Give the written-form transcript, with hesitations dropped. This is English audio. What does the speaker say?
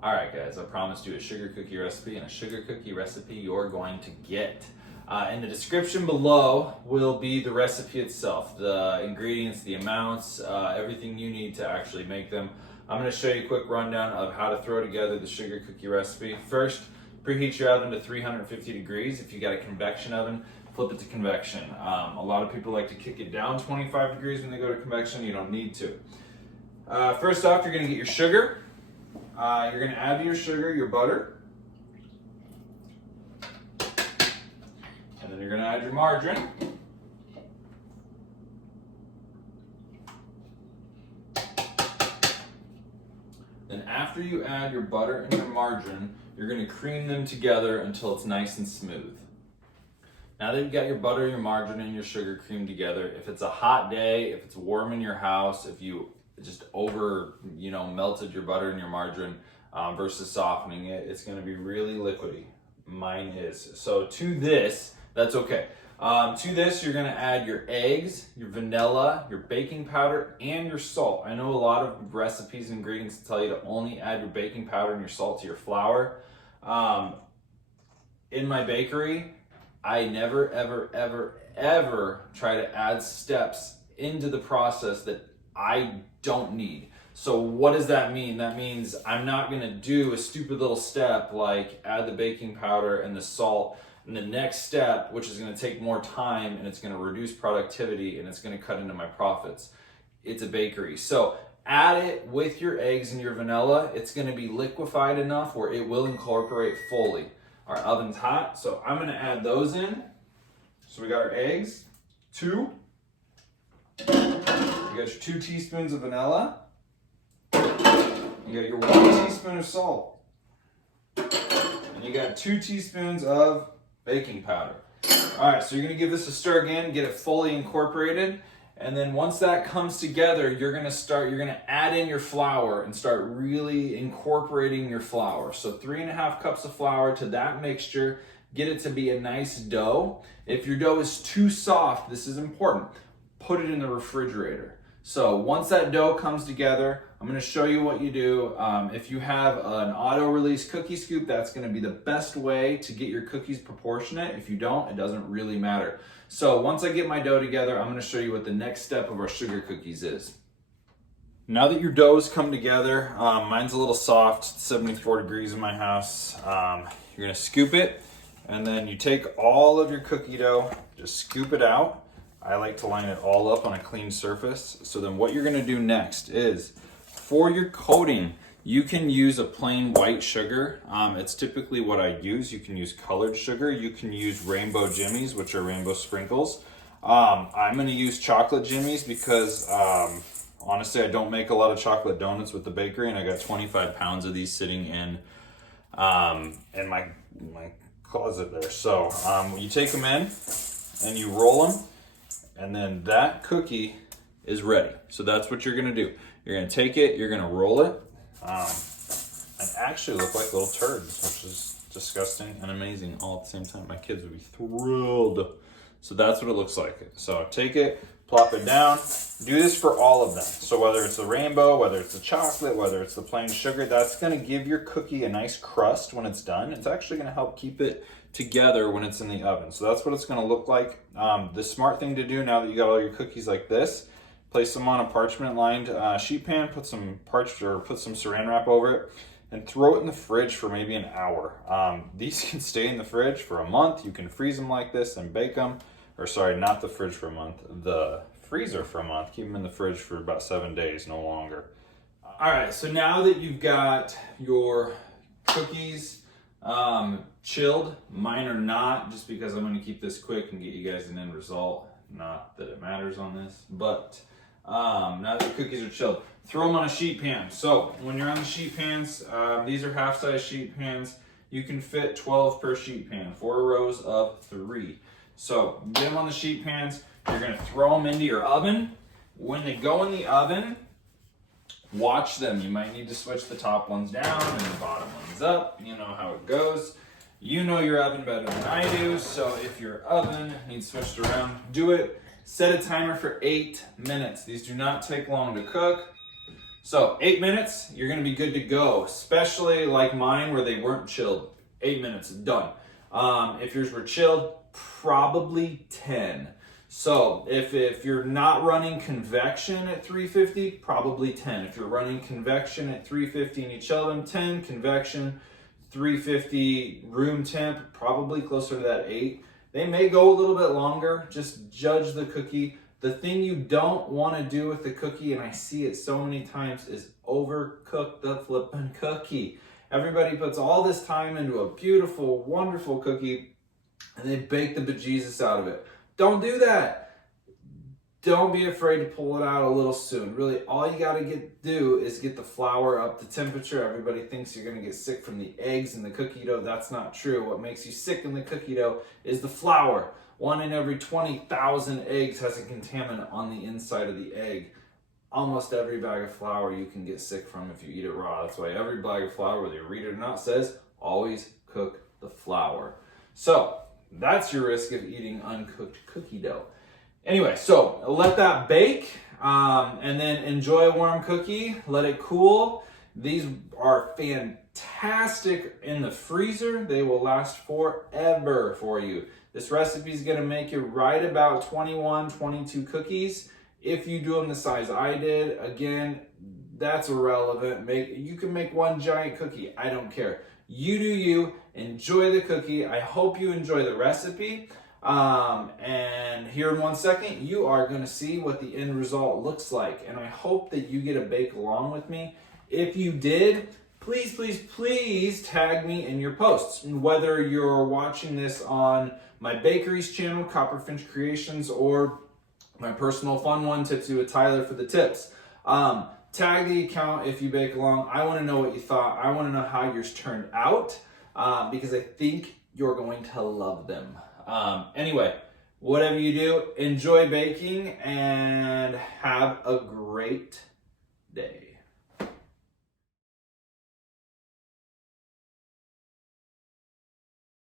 All right, guys, I promised you a sugar cookie recipe, and a sugar cookie recipe you're going to get. In the description below will be the recipe itself, the ingredients, the amounts, everything you need to actually make them. I'm going to show you a quick rundown of how to throw together the sugar cookie recipe. First, preheat your oven to 350 degrees. If you got a convection oven, flip it to convection. A lot of people like to kick it down 25 degrees when they go to convection. You don't need to. First off, you're going to get your sugar. You're going to add to your sugar your butter. And then you're going to add your margarine. Then after you add your butter and your margarine, you're going to cream them together until it's nice and smooth. Now that you've got your butter, your margarine, and your sugar creamed together, if it's a hot day, if it's warm in your house, if you just melted your butter and your margarine versus softening it, it's going to be really liquidy. Mine is. So to this, that's okay. To this, you're going to add your eggs, your vanilla, your baking powder, and your salt. I know a lot of recipes and ingredients tell you to only add your baking powder and your salt to your flour. In my bakery, I never, ever, ever, ever try to add steps into the process that I don't need. So what does that mean? That means I'm not going to do a stupid little step like add the baking powder and the salt, and the next step, which is going to take more time and it's going to reduce productivity and it's going to cut into my profits. It's a bakery. So add it with your eggs and your vanilla. It's going to be liquefied enough where it will incorporate fully. Our oven's hot, so I'm going to add those in. So we got our eggs, 2. You got your 2 teaspoons of vanilla. You got your 1 teaspoon of salt. And you got 2 teaspoons of baking powder. All right, so you're gonna give this a stir again, get it fully incorporated. And then once that comes together, you're gonna add in your flour and start really incorporating your flour. So 3.5 cups of flour to that mixture, get it to be a nice dough. If your dough is too soft, this is important, put it in the refrigerator. So once that dough comes together, I'm going to show you what you do. If you have an auto-release cookie scoop, that's going to be the best way to get your cookies proportionate. If you don't, it doesn't really matter. So once I get my dough together, I'm going to show you what the next step of our sugar cookies is. Now that your dough's come together, mine's a little soft, 74 degrees in my house. You're going to scoop it, and then you take all of your cookie dough, just scoop it out. I like to line it all up on a clean surface. So then what you're gonna do next is, for your coating, you can use a plain white sugar. It's typically what I use. You can use colored sugar. You can use rainbow jimmies, which are rainbow sprinkles. I'm gonna use chocolate jimmies because honestly, I don't make a lot of chocolate donuts with the bakery, and I got 25 pounds of these sitting in my closet there. So you take them in and you roll them, and then that cookie is ready. So that's what you're gonna do. You're gonna take it, you're gonna roll it, and actually look like little turds, which is disgusting and amazing all at the same time. My kids would be thrilled. So that's what it looks like. So take it, plop it down. Do this for all of them. So whether it's the rainbow, whether it's the chocolate, whether it's the plain sugar, that's gonna give your cookie a nice crust when it's done. It's actually gonna help keep it together when it's in the oven. So that's what it's gonna look like. The smart thing to do now that you got all your cookies like this, place them on a parchment lined sheet pan, put some saran wrap over it, and throw it in the fridge for maybe an hour. These can stay in the fridge for a month. You can freeze them like this and bake them. Or sorry, not the fridge for a month, the freezer for a month. Keep them in the fridge for about 7 days, no longer. All right, so now that you've got your cookies chilled, mine are not, just because I'm gonna keep this quick and get you guys an end result. Not that it matters on this, but now that the cookies are chilled, throw them on a sheet pan. So when you're on the sheet pans, these are half-size sheet pans. You can fit 12 per sheet pan, 4 rows of 3. So get them on the sheet pans. You're gonna throw them into your oven. When they go in the oven, watch them. You might need to switch the top ones down and the bottom ones up. You know how it goes. You know your oven better than I do, so if your oven needs switched around, do it. Set a timer for 8 minutes. These do not take long to cook. So 8 minutes, you're gonna be good to go, especially like mine where they weren't chilled. 8 minutes, done. If yours were chilled, probably 10. So if you're not running convection at 350, probably 10. If you're running convection at 350 and you chill them, 10. Convection, 350 room temp, probably closer to that 8. They may go a little bit longer, just judge the cookie. The thing you don't want to do with the cookie, and I see it so many times, is overcook the flippin' cookie. Everybody puts all this time into a beautiful, wonderful cookie, and they bake the bejesus out of it. Don't do that. Don't be afraid to pull it out a little soon. Really, all you gotta do is get the flour up to temperature. Everybody thinks you're gonna get sick from the eggs in the cookie dough. That's not true. What makes you sick in the cookie dough is the flour. 1 in every 20,000 eggs has a contaminant on the inside of the egg. Almost every bag of flour you can get sick from if you eat it raw. That's why every bag of flour, whether you read it or not, says always cook the flour. So that's your risk of eating uncooked cookie dough. Anyway, so let that bake and then enjoy a warm cookie. Let it cool. These are fantastic in the freezer. They will last forever for you. This recipe is going to make you right about 21, 22 cookies. If you do them the size I did, again, that's irrelevant. You can make one giant cookie. I don't care. You do you. Enjoy the cookie. I hope you enjoy the recipe. And here in 1 second, you are going to see what the end result looks like. And I hope that you get a bake along with me. If you did, please, please, please tag me in your posts. Whether you're watching this on my bakery's channel, Copperfinch Creations, or my personal fun one, Tipsy with Tyler for the tips. Tag the account if you bake along. I want to know what you thought. I want to know how yours turned out because I think you're going to love them. Anyway, whatever you do, enjoy baking and have a great day.